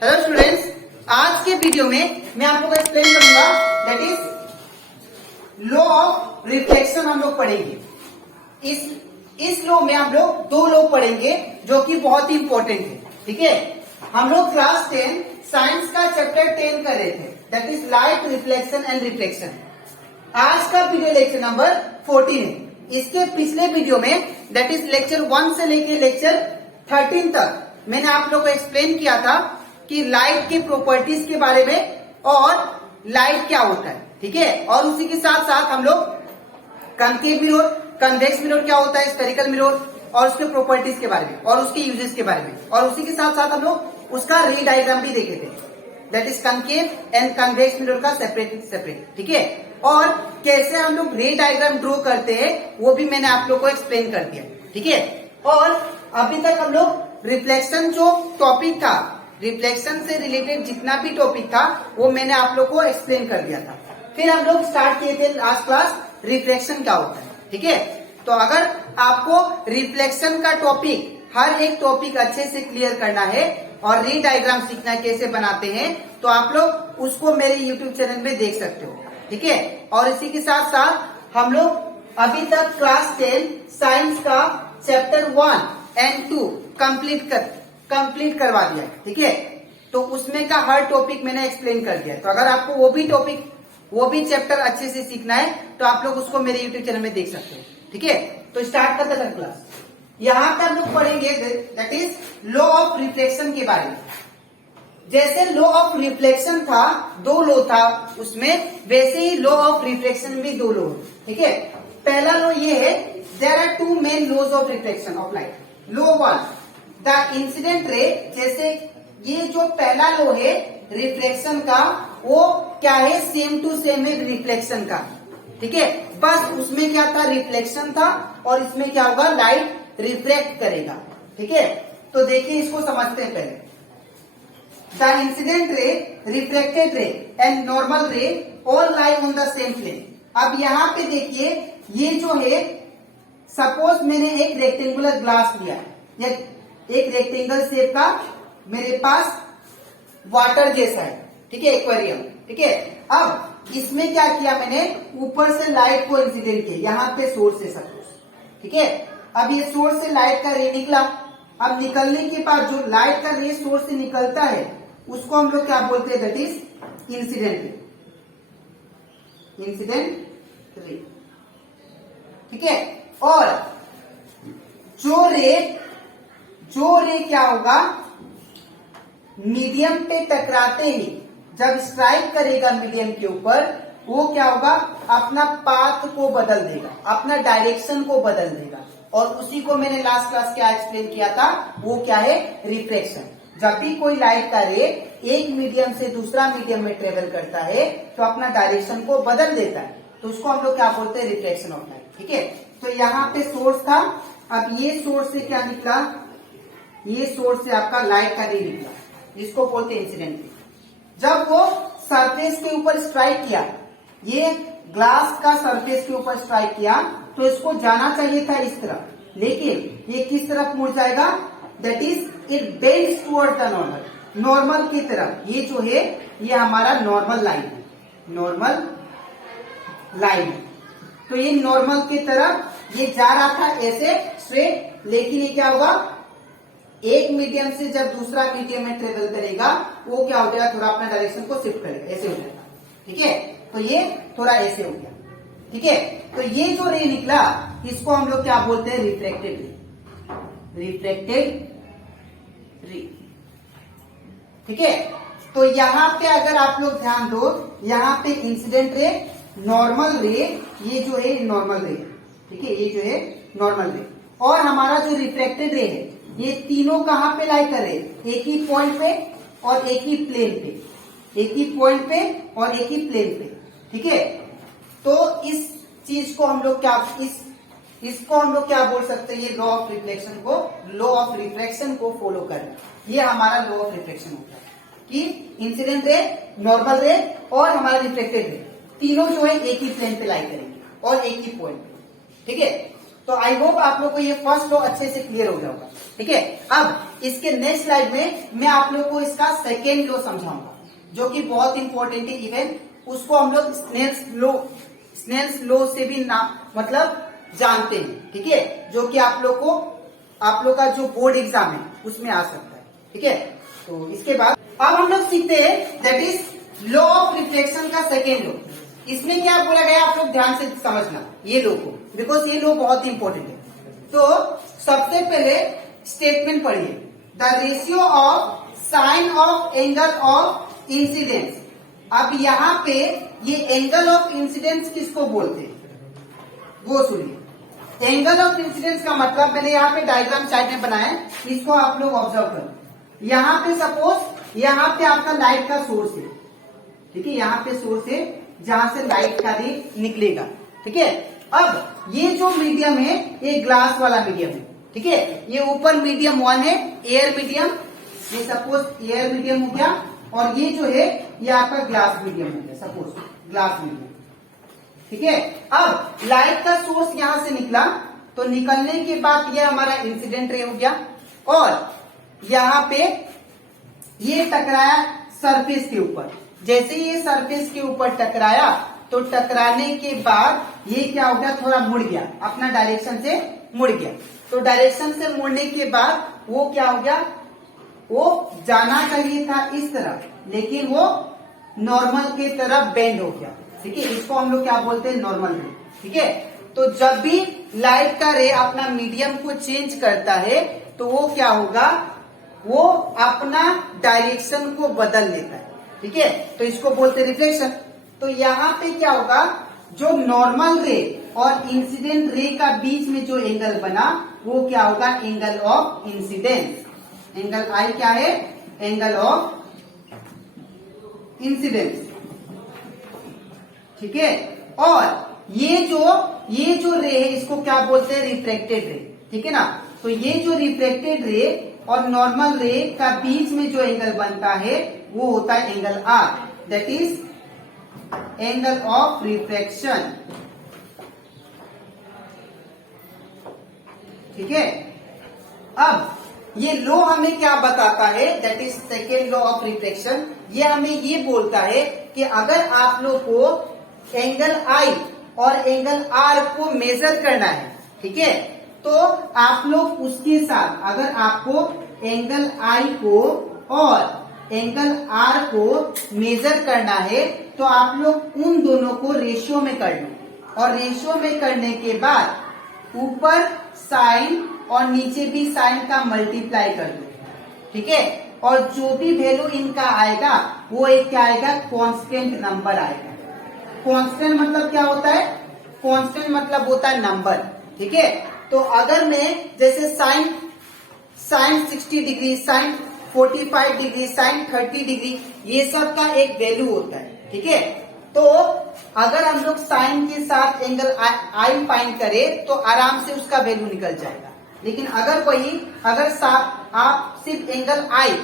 Hello students, आज के video में मैं आप लोग को एक्सप्लेन करूंगा that is law of reflection हम लोग पढ़ेंगे। इस लॉ में हम लोग दो लॉ पढ़ेंगे जो कि बहुत ही इंपॉर्टेंट है। ठीक है, हम लोग क्लास 10 साइंस का चैप्टर 10 कर रहे थे that is light reflection and reflection. आज का वीडियो लेक्चर नंबर 14 है। इसके पिछले वीडियो में दैट इज लेक्चर 1 से लेके लेक्चर 13 तक मैंने आप लोग को एक्सप्लेन किया था कि लाइट के प्रॉपर्टीज के बारे में और लाइट क्या होता है। ठीक है, और उसी के साथ साथ हम लोग कनकेव मिरर, कन्वेक्स मिरर क्या होता है, स्फेरिकल मिरर और उसके प्रॉपर्टीज के बारे में और उसके यूजेस के बारे में, और उसी के साथ साथ हम लोग उसका रे डायग्राम भी देखे थे that is concave and convex mirror का सेपरेट। ठीक है, और कैसे हम लोग रे डायग्राम ड्रॉ करते हैं वो भी मैंने आप लोग को एक्सप्लेन कर दिया। ठीक है, और अभी तक हम लोग रिफ्लेक्शन जो टॉपिक था, रिफ्लेक्शन से रिलेटेड जितना भी टॉपिक था वो मैंने आप लोग को एक्सप्लेन कर दिया था। फिर हम लोग स्टार्ट किए थे लास्ट क्लास रिफ्लेक्शन क्या होता है। ठीक है, तो अगर आपको रिफ्लेक्शन का टॉपिक हर एक टॉपिक अच्छे से क्लियर करना है और रे डायग्राम सीखना है कैसे बनाते हैं, तो आप लोग उसको मेरे यूट्यूब चैनल में देख सकते हो। ठीक है, और इसी के साथ साथ हम लोग अभी तक क्लास 10 साइंस का चैप्टर 1 एंड 2 कंप्लीट करवा दिया। ठीक है, तो उसमें का हर टॉपिक मैंने एक्सप्लेन कर दिया है। तो अगर आपको वो भी चैप्टर अच्छे से सीखना है तो आप लोग उसको मेरे यूट्यूब चैनल में देख सकते हो। ठीक है, तो स्टार्ट करते हैं क्लास। यहाँ पर हम लोग पढ़ेंगे that is law of reflection के बारे में। जैसे लॉ ऑफ रिफ्लेक्शन था, दो लॉ था उसमें, वैसे ही लॉ ऑफ रिफ्लेक्शन भी दो लॉ। ठीक है, पहला लॉ ये है there are two main laws of reflection of light. Law 1 the incident ray, जैसे ये जो पहला लॉ है रिफ्लेक्शन का वो क्या है, सेम टू सेम है रिफ्लेक्शन का। ठीक है, बस उसमें क्या था, रिफ्लेक्शन था, और इसमें क्या होगा, लाइट रिफ्लेक्ट करेगा। ठीक है, तो देखिए इसको समझते हैं पहले। The incident ray, reflected ray and normal ray all lie on the same plane. अब यहाँ पे देखिए ये जो है, सपोज मैंने एक रेक्टेंगुलर ग्लास लिया, एक रेक्टेंगल शेप का मेरे पास वाटर जैसा है। ठीक है, एक्वेरियम। ठीक है, अब इसमें क्या किया मैंने, ऊपर से लाइट को इंसिडेंट किया, यहाँ पे सोर्स है सपोज। ठीक है, अब ये सोर्स से लाइट का रे निकला। अब निकलने के बाद जो लाइट का रे सोर्स से निकलता है उसको हम लोग क्या बोलते हैं, दैट इज इंसिडेंट रे। ठीक है, और जो रे क्या होगा, मीडियम पे टकराते ही जब स्ट्राइक करेगा मीडियम के ऊपर, वो क्या होगा, अपना पाथ को बदल देगा, अपना डायरेक्शन को बदल देगा। और उसी को मैंने लास्ट क्लास क्या एक्सप्लेन किया था, वो क्या है, रिफ्लेक्शन। जब भी कोई लाइट का रे एक मीडियम से दूसरा मीडियम में ट्रेवल करता है तो अपना डायरेक्शन को बदल देता है, तो उसको हम लोग क्या बोलते हैं, रिफ्लेक्शन ऑफ लाइट। ठीक है, तो यहाँ पे सोर्स था, अब ये सोर्स से क्या निकला, ये सोर्स से आपका लाइट का रे निकला, जिसको बोलते हैं इंसिडेंट रे। जब वो सरफेस के ऊपर स्ट्राइक किया, ये ग्लास का सरफेस के ऊपर स्ट्राइक किया, तो इसको जाना चाहिए था इस तरफ, लेकिन ये किस तरफ मुड़ जाएगा, that is it bends toward the normal की तरफ। ये जो है ये हमारा नॉर्मल लाइन है, नॉर्मल लाइन। तो ये नॉर्मल की तरफ ये जा रहा था ऐसे स्ट्रेट, लेकिन ये क्या होगा, एक मीडियम से जब दूसरा मीडियम में ट्रेवल करेगा वो क्या हो जाएगा, थोड़ा अपना डायरेक्शन को शिफ्ट करेगा, ऐसे हो जाएगा। ठीक है, तो ये थोड़ा ऐसे हो गया। ठीक है, तो ये जो रे निकला इसको हम लोग क्या बोलते हैं, रिफ्लेक्टेड रे। ठीक है, तो यहाँ पे अगर आप लोग ध्यान दो, यहाँ पे इंसिडेंट रे, नॉर्मल रे, ये जो है नॉर्मल रे। ठीक है, ये जो है नॉर्मल रे, और हमारा जो रिफ्लेक्टेड रे है, ये तीनों कहाँ पे लाई कर रहे, एक ही पॉइंट पे और एक ही प्लेन पे, एक ही पॉइंट पे और एक ही प्लेन पे। ठीक है, तो इस चीज को हम लोग क्या, इसको हम लोग क्या बोल सकते हैं, ये लॉ ऑफ रिफ्लेक्शन को फॉलो करें। ये हमारा लॉ ऑफ रिफ्लेक्शन होता है कि इंसिडेंट रे, नॉर्मल रे और हमारा रिफ्लेक्टेड रे, तीनों जो है एक ही प्लेन पे लाई करेंगे और एक ही पॉइंट पे। ठीक है, तो आई होप आप लोग को ये फर्स्ट लॉ अच्छे से क्लियर हो गया होगा। ठीक है, अब इसके नेक्स्ट स्लाइड में मैं आप लोग को इसका सेकेंड लॉ समझाऊंगा, जो कि बहुत इंपॉर्टेंट है। इवन उसको हम लोग स्नेल्स लॉ से भी मतलब जानते हैं। ठीक है, जो कि आप लोग का जो बोर्ड एग्जाम है उसमें आ सकता है। ठीक है, तो इसके बाद अब हम लोग सीखते हैं that is law of reflection का सेकेंड लॉ। इसमें क्या बोला गया आप लोग ध्यान से समझना ये लॉ को, बिकॉज ये लॉ बहुत इंपॉर्टेंट है। तो सबसे पहले स्टेटमेंट पढ़िए, the ratio of sine of angle of incidence. अब यहाँ पे ये एंगल ऑफ इंसिडेंस किसको बोलते हैं वो सुनिए। एंगल ऑफ इंसिडेंस का मतलब मैंने यहाँ पे डायग्राम साइड में बनाया है, इसको आप लोग ऑब्जर्व करो। यहाँ पे सपोज यहाँ पे आपका लाइट का सोर्स है। ठीक है, यहाँ पे सोर्स है जहां से लाइट का रे निकलेगा। ठीक है, अब ये जो मीडियम है ये ग्लास वाला मीडियम है। ठीक है, ये ऊपर मीडियम 1 है, एयर मीडियम, ये सपोज एयर मीडियम हो गया, और ये जो है ये आपका ग्लास मीडियम हो गया, सपोज ग्लास मीडियम। ठीक है, अब लाइट का सोर्स यहां से निकला, तो निकलने के बाद ये हमारा इंसिडेंट रे हो गया, और यहाँ पे ये टकराया सरफेस के ऊपर। जैसे ये सरफेस के ऊपर टकराया, तो टकराने के बाद ये क्या हो गया, थोड़ा मुड़ गया, अपना डायरेक्शन से मुड़ गया। तो डायरेक्शन से मुड़ने के बाद वो क्या हो गया, वो जाना चाहिए था इस तरफ, लेकिन वो नॉर्मल के तरफ बेंड हो गया। ठीक है, इसको हम लोग क्या बोलते हैं, नॉर्मल रे। ठीक है, तो जब भी लाइट का रे अपना मीडियम को चेंज करता है, तो वो क्या होगा, वो अपना डायरेक्शन को बदल लेता है। ठीक है, तो इसको बोलते हैं रिफ्लेक्शन। तो यहाँ पे क्या होगा, जो नॉर्मल रे और इंसिडेंट रे का बीच में जो एंगल बना वो क्या होगा, एंगल ऑफ इंसिडेंस। एंगल आई क्या है, एंगल ऑफ इंसिडेंस। ठीक है, और ये जो रे है इसको क्या बोलते हैं, रिफ्लेक्टेड रे। ठीक है ना, तो ये जो रिफ्लेक्टेड रे और नॉर्मल रे का बीच में जो एंगल बनता है वो होता है angle r, that is angle of refraction. ठीक है, अब ये लॉ हमें क्या बताता है, that is second law of refraction. ये हमें ये बोलता है कि अगर आप लोग को एंगल आई और एंगल आर को मेजर करना है, ठीक है, तो आप लोग उसके साथ अगर आपको एंगल आई को और एंगल आर को मेजर करना है, तो आप लोग उन दोनों को रेशियो में कर लो, और रेशियो में करने के बाद ऊपर साइन और नीचे भी साइन का मल्टीप्लाई कर दो। ठीक है, और जो भी वैल्यू इनका आएगा वो एक क्या आएगा, कांस्टेंट नंबर आएगा। कांस्टेंट मतलब क्या होता है, कांस्टेंट मतलब होता है नंबर। ठीक है, तो अगर मैं जैसे sine 60 degree, sine 45 degree, sine 30 degree, ये सब का एक वैल्यू होता है। ठीक है, तो अगर हम लोग साइन के साथ एंगल आई फाइंड करें तो आराम से उसका वैल्यू निकल जाएगा। लेकिन अगर आप सिर्फ एंगल आई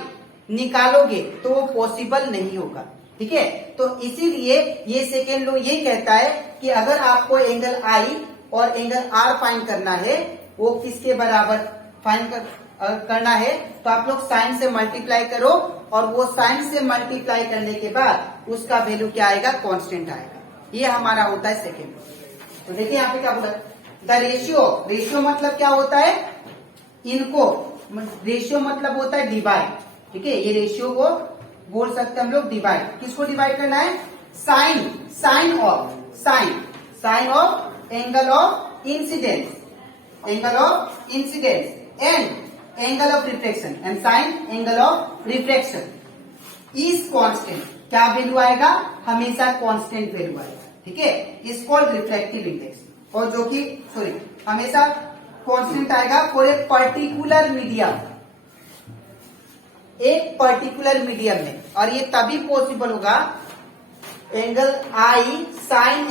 निकालोगे तो वो पॉसिबल नहीं होगा। ठीक है, तो इसीलिए ये सेकेंड लॉ ये कहता है कि अगर आपको एंगल आई और एंगल आर फाइंड करना है, वो किसके बराबर फाइंड करना है, तो आप लोग साइन से मल्टीप्लाई करो, और वो साइन से मल्टीप्लाई करने के बाद उसका वैल्यू क्या आएगा, कांस्टेंट आएगा। ये हमारा होता है सेकेंड। तो देखिए यहाँ पे क्या बोला, द रेशियो मतलब क्या होता है, इनको रेशियो मतलब होता है डिवाइड। ठीक है, ये रेशियो को बोल सकते हैं हम लोग डिवाइड। किसको डिवाइड करना है, sine of angle of incidence and angle of reflection and sine angle of reflection is constant. क्या वैल्यू आएगा, हमेशा कांस्टेंट वैल्यू आएगा। ठीक है, इज कॉल्ड रिफ्लेक्टिव इंडेक्स, और जो कि हमेशा कांस्टेंट आएगा फॉर ए पर्टिकुलर मीडियम, एक पर्टिकुलर मीडियम में। और ये तभी पॉसिबल होगा, angle i sine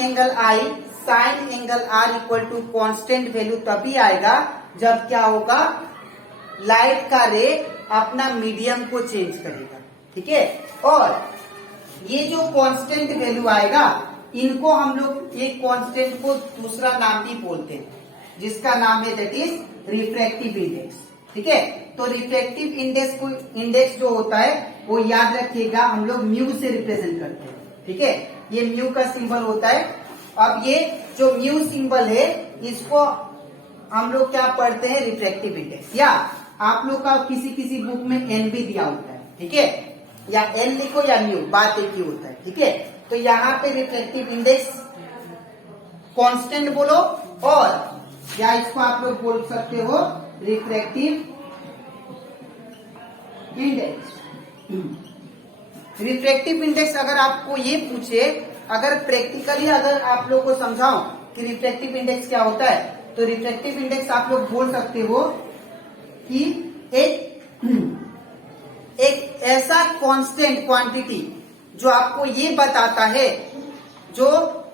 angle r equal to constant value तभी आएगा जब क्या होगा, लाइट का रे अपना मीडियम को चेंज करेगा। ठीक है, और ये जो कांस्टेंट वैल्यू आएगा, इनको हम लोग एक कांस्टेंट को दूसरा नाम भी बोलते हैं। जिसका नाम है दैट इज रिफ्रैक्टिव इंडेक्स। ठीक है, तो रिफ्रैक्टिव इंडेक्स जो होता है वो याद रखिएगा हम लोग म्यू से रिप्रेजेंट करते हैं। ठीक है, ये म्यू का सिंबल होता है। अब ये जो म्यू सिंबल है इसको हम लोग क्या पढ़ते हैं, रिफ्रैक्टिव इंडेक्स, या आप लोग का किसी किसी बुक में एन भी दिया होता है। ठीक है, या एन लिखो या म्यू, बात एक ही होता है। ठीक है, तो यहाँ पे रिफ्रैक्टिव इंडेक्स कांस्टेंट बोलो, और या इसको आप लोग बोल सकते हो रिफ्रैक्टिव इंडेक्स। रिफ्रैक्टिव इंडेक्स अगर आपको ये पूछे, अगर प्रैक्टिकली अगर आप लोग को समझाऊं कि रिफ्रैक्टिव इंडेक्स क्या होता है, तो रिफ्रैक्टिव इंडेक्स आप लोग बोल सकते हो कि एक ऐसा कांस्टेंट क्वांटिटी जो आपको ये बताता है, जो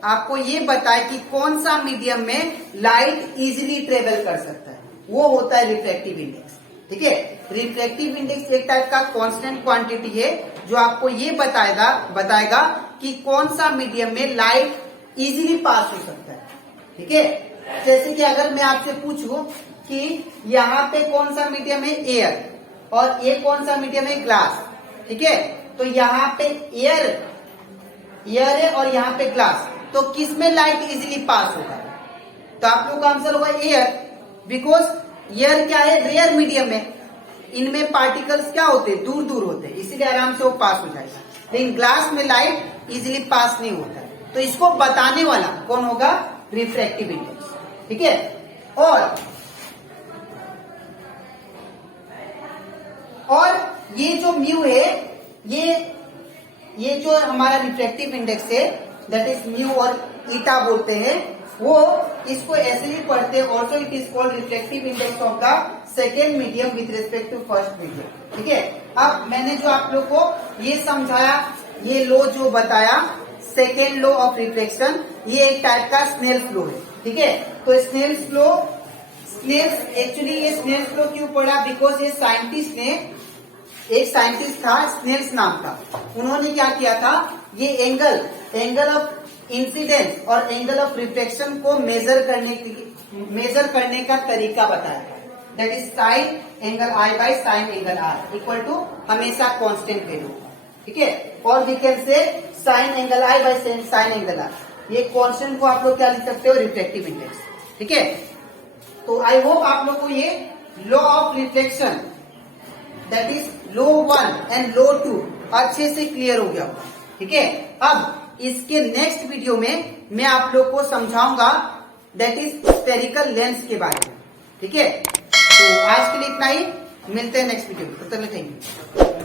आपको ये बताए कि कौन सा मीडियम में लाइट इजीली ट्रेवल कर सकता है, वो होता है रिफ्रैक्टिव इंडेक्स। ठीक है, रिफ्रैक्टिव इंडेक्स एक टाइप का कांस्टेंट क्वांटिटी है जो आपको ये बताएगा कि कौन सा मीडियम में लाइट इजीली पास हो सकता है। ठीक है, जैसे कि अगर मैं आपसे पूछूं कि यहाँ पे कौन सा मीडियम है, एयर, और ये कौन सा मीडियम है, ग्लास। ठीक है, तो यहाँ पे एयर है और यहाँ पे ग्लास, तो किस में लाइट इजीली पास होगा, तो आप लोग का आंसर होगा एयर, बिकॉज एयर क्या है, रेयर मीडियम है, इनमें पार्टिकल्स क्या होते हैं, दूर दूर होते हैं, इसीलिए आराम से वो पास हो जाएगा। लेकिन ग्लास में लाइट इजीली पास नहीं होता है, तो इसको बताने वाला कौन होगा, रिफ्रैक्टिव इंडेक्स। ठीक है, और ये जो म्यू है, ये जो हमारा रिफ्रैक्टिव इंडेक्स है दैट इज म्यू, और ईटा बोलते हैं, वो इसको ऐसे ही पढ़ते हैं, also it is called refractive index of the second medium with respect to first medium. ठीक है, अब मैंने जो आप लोग को ये समझाया, ये लॉ जो बताया, सेकेंड लॉ ऑफ रिफ्लेक्शन, ये एक टाइप का स्नेल्स लॉ है। ठीक है, तो स्नेल्स लॉ, एक्चुअली ये स्नेल्स लॉ क्यों पढ़ा, बिकॉज ये साइंटिस्ट ने, एक साइंटिस्ट था स्नेल्स नाम का, उन्होंने क्या किया था, ये एंगल ऑफ इंसिडेंस और एंगल ऑफ रिफ्लेक्शन को मेजर करने का तरीका बताया, that is sine angle i by sine angle r equal to हमेशा कांस्टेंट वैल्यू। ठीक है, और we can say sine angle i by sine angle r, ये कांस्टेंट को आप लोग क्या लिख सकते हो, रिफ्रैक्टिव इंडेक्स। ठीक है, तो आई होप आप लोग को ये law of reflection that is law 1 and law 2 अच्छे से क्लियर हो गया होगा। ठीक है, अब इसके नेक्स्ट वीडियो में मैं आप लोग को समझाऊंगा दैट इज स्फेरिकल लेंस के बारे में। ठीक है, तो आज के लिए इतना ही, मिलते हैं नेक्स्ट वीडियो में, तब तक थैंक यू।